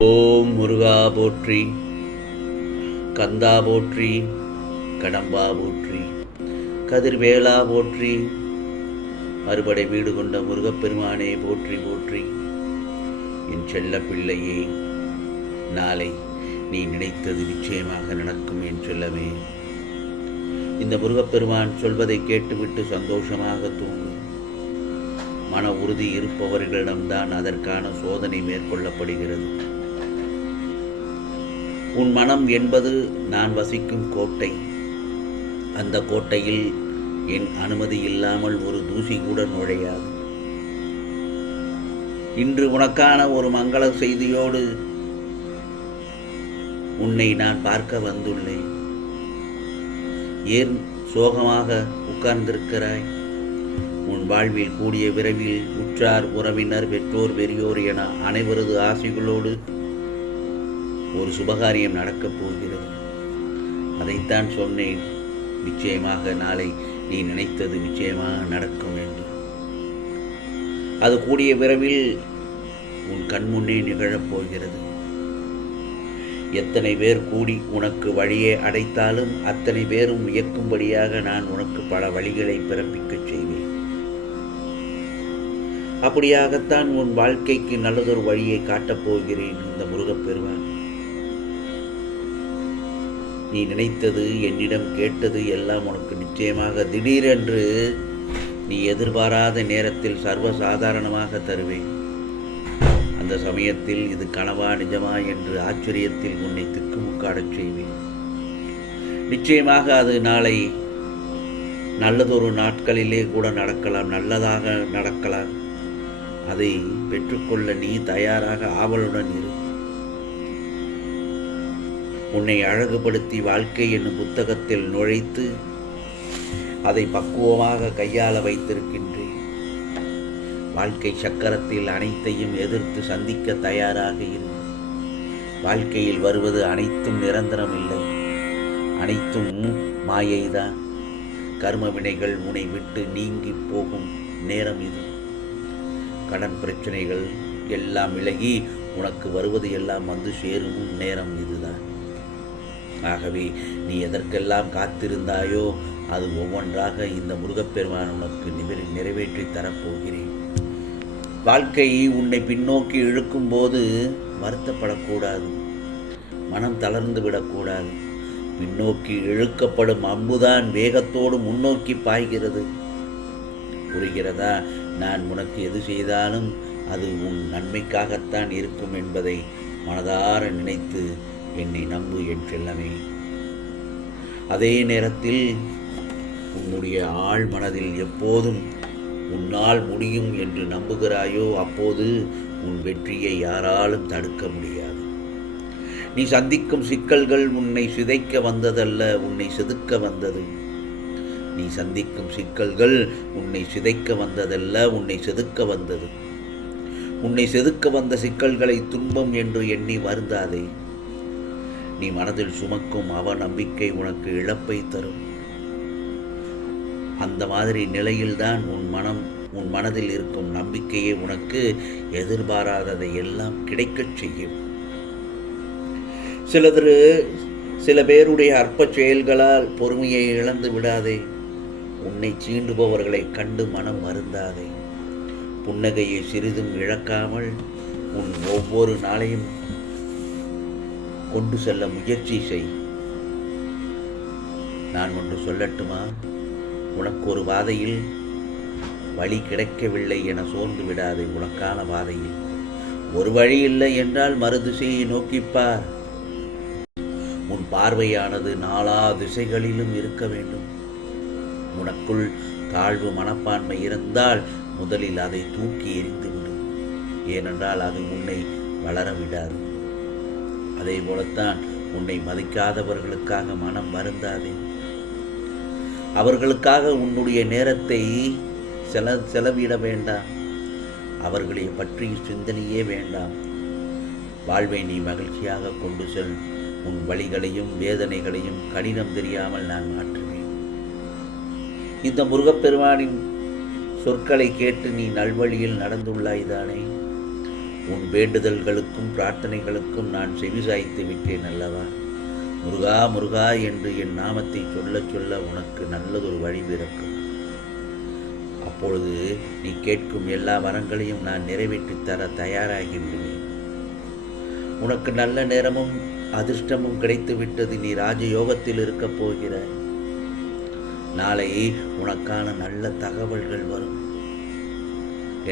ஓம் முருகா போற்றி, கந்தா போற்றி, கடம்பா போற்றி, கதிர்வேலா போற்றி, மறுபடை வீடு கொண்ட முருகப்பெருமானே போற்றி போற்றி. என் செல்ல பிள்ளையே, நாளை நீ நினைத்தது நிச்சயமாக நடக்கும் என் செல்லமே. இந்த முருகப்பெருமான் சொல்வதை கேட்டுவிட்டு சந்தோஷமாக தூங்கு. மன உறுதி இருப்பவர்களிடம்தான் அதற்கான சோதனை மேற்கொள்ளப்படுகிறது. உன் மனம் என்பது நான் வசிக்கும் கோட்டை. அந்த கோட்டையில் என் அனுமதி இல்லாமல் ஒரு தூசி கூட நுழையாது. இன்று உனக்கான ஒரு மங்கள செய்தியோடு உன்னை நான் பார்க்க வந்துள்ளேன். ஏன் சோகமாக உட்கார்ந்திருக்கிறாய்? உன் வாழ்வில் கூடிய விரைவில் உற்றார், உறவினர், பெற்றோர், பெரியோர் என அனைவரது ஆசைகளோடு ஒரு சுபகாரியம் நடக்கப் போகிறது. அதைத்தான் சொன்னேன், நிச்சயமாக நாளை நீ நினைத்தது நிச்சயமாக நடக்கும் என்று. அது கூடிய விரைவில் உன் கண்முன்னே நிகழப் போகிறது. எத்தனை பேர் கூடி உனக்கு வழியை அடைத்தாலும் அத்தனை பேரும் வியக்கும்படியாக நான் உனக்கு பல வழிகளை பிறப்பிக்கச் செய்வேன். அப்படியாகத்தான் உன் வாழ்க்கைக்கு நல்லதொரு வழியை காட்டப் போகிறேன் இந்த முருகப்பெருமான். நீ நினைத்தது, என்னிடம் கேட்டது எல்லாம் உனக்கு நிச்சயமாக திடீரென்று நீ எதிர்பாராத நேரத்தில் சர்வசாதாரணமாக தருவேன். அந்த சமயத்தில் இது கனவா நிஜமா என்று ஆச்சரியத்தில் உன்னை திக்குமுக்காடச் செய்வேன். நிச்சயமாக அது நாளை நல்லதொரு நாட்களிலே கூட நடக்கலாம், நல்லதாக நடக்கலாம். அதை பெற்றுக்கொள்ள நீ தயாராக ஆவலுடன் இரு. உன்னை அழகுபடுத்தி வாழ்க்கை என்னும் புத்தகத்தில் நுழைத்து அதை பக்குவமாக கையாள வைத்திருக்கின்றேன். வாழ்க்கை சக்கரத்தில் அனைத்தையும் எதிர்த்து சந்திக்க தயாராக இரு. வாழ்க்கையில் வருவது அனைத்தும் நிரந்தரம் இல்லை, அனைத்தும் மாயைதான். கர்ம வினைகள் உன்னை விட்டு நீங்கி போகும் நேரம் இது. கடன் பிரச்சனைகள் எல்லாம் விலகி உனக்கு வருவது எல்லாம் வந்து சேரும் நேரம் இதுதான். ஆகவே நீ எதற்கெல்லாம் காத்திருந்தாயோ அது ஒவ்வொன்றாக இந்த முருகப்பெருமான் உனக்கு நிறைவேற்றி தரப்போகிறேன். வாழ்க்கை உன்னை பின்னோக்கி இழுக்கும் போது வருத்தப்படக்கூடாது, மனம் தளர்ந்து விடக்கூடாது. பின்னோக்கி இழுக்கப்படும் அம்புதான் வேகத்தோடு முன்னோக்கி பாய்கிறது. புரிகிறதா? நான் உனக்கு எது செய்தாலும் அது உன் நன்மைக்காகத்தான் இருக்கும் என்பதை மனதார நினைத்து என்னை நம்பு என் செல்லமே. அதே நேரத்தில் உன்னுடைய ஆழ் மனதில் எப்போதும் உன்னால் முடியும் என்று நம்புகிறாயோ அப்போது உன் வெற்றியை யாராலும் தடுக்க முடியாது. நீ சந்திக்கும் சிக்கல்கள் உன்னை சிதைக்க வந்ததல்ல, உன்னை செதுக்க வந்தது. நீ சந்திக்கும் சிக்கல்கள் உன்னை சிதைக்க வந்ததல்ல, உன்னை செதுக்க வந்தது. உன்னை செதுக்க வந்த சிக்கல்களை துன்பம் என்று எண்ணி வருந்தாதே. நீ மனதில் சுமக்கும் அவநம்பிக்கை உனக்கு இழப்பை தரும். அந்த மாதிரி நிலையில்தான் உன் மனதில் இருக்கும் நம்பிக்கையை உனக்கு எதிர்பாராததை எல்லாம் கிடைக்கச் செய்யும். சில பேருடைய அற்ப செயல்களால் பொறுமையை இழந்து விடாதே. உன்னை சீண்டுபவர்களை கண்டு மனம் வருந்தாதே. புன்னகையை சிறிதும் இழக்காமல் உன் ஒவ்வொரு நாளையும் கொண்டு செல்ல முயற்சி செய். நான் ஒன்று சொல்லட்டுமா? உனக்கு ஒரு பாதையில் வழி கிடைக்கவில்லை என சோர்ந்து விடாதே. உனக்கான பாதையில் ஒரு வழி இல்லை என்றால் மறு திசையை நோக்கிப்பார். உன் பார்வையானது நாலா திசைகளிலும் இருக்க வேண்டும். உனக்குள் தாழ்வு மனப்பான்மை இருந்தால் முதலில் அதை தூக்கி எறிந்துவிடு. ஏனென்றால் அது உன்னை வளர விடாது. அதே போலத்தான் உன்னை மதிக்காதவர்களுக்காக மனம் வருந்தாதே. அவர்களுக்காக உன்னுடைய நேரத்தை செலவிட வேண்டாம். அவர்களை பற்றி சிந்தனையே வேண்டாம். வாழ்வை நீ மகிழ்ச்சியாக கொண்டு செல். உன் வழிகளையும் வேதனைகளையும் கடினம் தெரியாமல் நான் மாற்றுவேன். இந்த முருகப்பெருமானின் சொற்களை கேட்டு நீ நல்வழியில் நடந்துள்ளாய்தானே? உன் வேண்டுதல்களுக்கும் பிரார்த்தனைகளுக்கும் நான் செவிசாய்த்து விட்டேன் அல்லவா? முருகா முருகா என்று என் நாமத்தை சொல்ல சொல்ல உனக்கு நல்லதொரு வழி பிறக்கும். அப்பொழுது நீ கேட்கும் எல்லா வரங்களையும் நான் நிறைவேற்றித் தர தயாராகி விடுவேன். உனக்கு நல்ல நேரமும் அதிர்ஷ்டமும் கிடைத்து விட்டது. நீ ராஜயோகத்தில் இருக்கப் போகிறாய். நாளை உனக்கான நல்ல தகவல்கள் வரும்.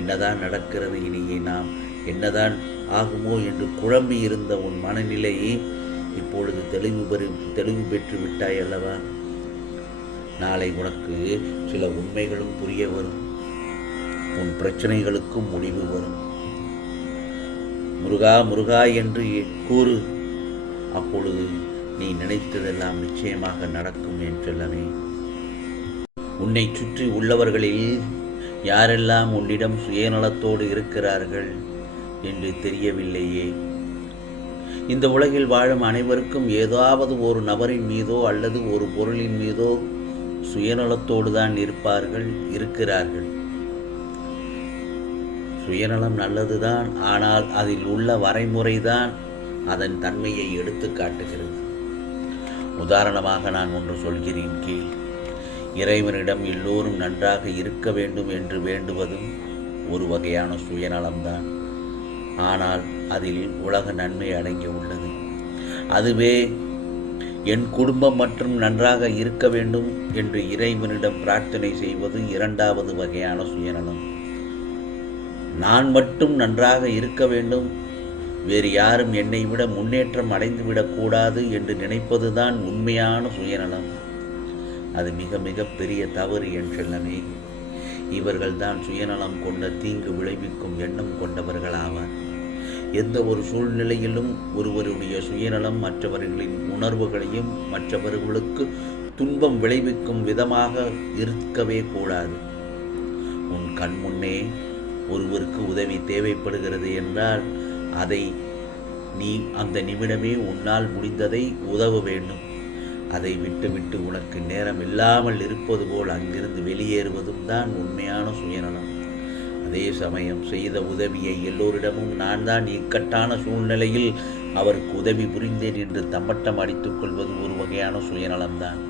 என்னதான் நடக்கிறது இனியே, நாம் என்னதான் ஆகுமோ என்று குழம்பி இருந்த உன் மனநிலையை இப்பொழுது தெளிவு பெற்று விட்டாய் அல்லவா? நாளை உனக்கு சில உண்மைகளும் புரிய வரும். உன் பிரச்சனைகளுக்கும் முடிவு வரும். முருகா முருகா என்று கூறு. அப்பொழுது நீ நினைத்ததெல்லாம் நிச்சயமாக நடக்கும் என் செல்லமே. உன்னை சுற்றி உள்ளவர்களில் யாரெல்லாம் உன்னிடம் சுயநலத்தோடு இருக்கிறார்கள் என்று தெரியவில்லையே. இந்த உலகில் வாழும் அனைவருக்கும் ஏதாவது ஒரு நபரின் மீதோ அல்லது ஒரு பொருளின் மீதோ சுயநலத்தோடு தான் இருக்கிறார்கள். சுயநலம் நல்லதுதான், ஆனால் அதில் உள்ள வரைமுறைதான் அதன் தன்மையை எடுத்து காட்டுகிறது. உதாரணமாக நான் ஒன்று சொல்கிறேன் கேள். இறைவனிடம் எல்லோரும் நன்றாக இருக்க வேண்டும் என்று வேண்டுவதும் ஒரு வகையான சுயநலம்தான். ஆனால் அதில் உலக நன்மை அடங்கி உள்ளது. அதுவே என் குடும்பம் மற்றும் நன்றாக இருக்க வேண்டும் என்று இறைவனிடம் பிரார்த்தனை செய்வது இரண்டாவது வகையான சுயநலம். நான் மட்டும் நன்றாக இருக்க வேண்டும், வேறு யாரும் என்னை விட முன்னேற்றம் அடைந்துவிடக்கூடாது என்று நினைப்பதுதான் உண்மையான சுயநலம். அது மிக மிக பெரிய தவறு என் செல்லமே. இவர்கள்தான் சுயநலம் கொண்ட தீங்கு விளைவிக்கும் எண்ணம் கொண்டவர்கள் ஆவார். எந்த ஒரு சூழ்நிலையிலும் ஒருவருடைய சுயநலம் மற்றவர்களின் உணர்வுகளையும் மற்றவர்களுக்கு துன்பம் விளைவிக்கும் விதமாக இருக்கவே கூடாது. உன் கண் முன்னே ஒருவருக்கு உதவி தேவைப்படுகிறது என்றால் அதை நீ அந்த நிமிடமே உன்னால் முடிந்ததை உதவ வேண்டும். அதை விட்டுவிட்டு உனக்கு நேரம் இல்லாமல் இருப்பது போல் அங்கிருந்து வெளியேறுவதும் தான் உண்மையான சுயநலம். அதே சமயம் செய்த உதவியை எல்லோரிடமும் நான் தான் இக்கட்டான சூழ்நிலையில் அவருக்கு உதவி புரிந்தேன் என்று தம்பட்டம் அடித்துக் கொள்வது ஒரு வகையான சுயநலம்தான்.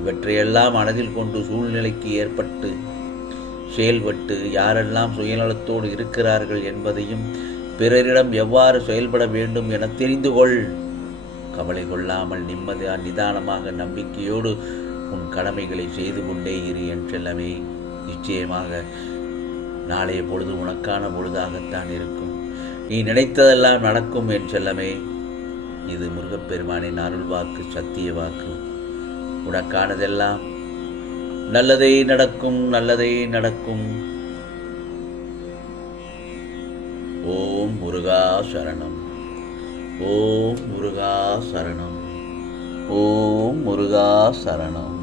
இவற்றையெல்லாம் மனதில் கொண்டு சூழ்நிலைக்கு ஏற்பட்டு செயல்பட்டு யாரெல்லாம் சுயநலத்தோடு இருக்கிறார்கள் என்பதையும் பிறரிடம் எவ்வாறு செயல்பட வேண்டும் என தெரிந்து கொள். கவலை கொள்ளாமல் நிதானமாக நம்பிக்கையோடு உன் கடமைகளை செய்து கொண்டே இரு என் செல்லமே. நிச்சயமாக நாளைய பொழுது உனக்கான பொழுதாகத்தான் இருக்கும். நீ நினைத்ததெல்லாம் நடக்கும் என் செல்லமே. இது முருகப்பெருமானின் அருள் வாக்கு, சத்திய வாக்கு. உனக்கானதெல்லாம் நல்லதே நடக்கும், நல்லதே நடக்கும். ஓம் முருகா சரணம். ஓம் முருகா சரணம். ஓம் முருகா சரணம்.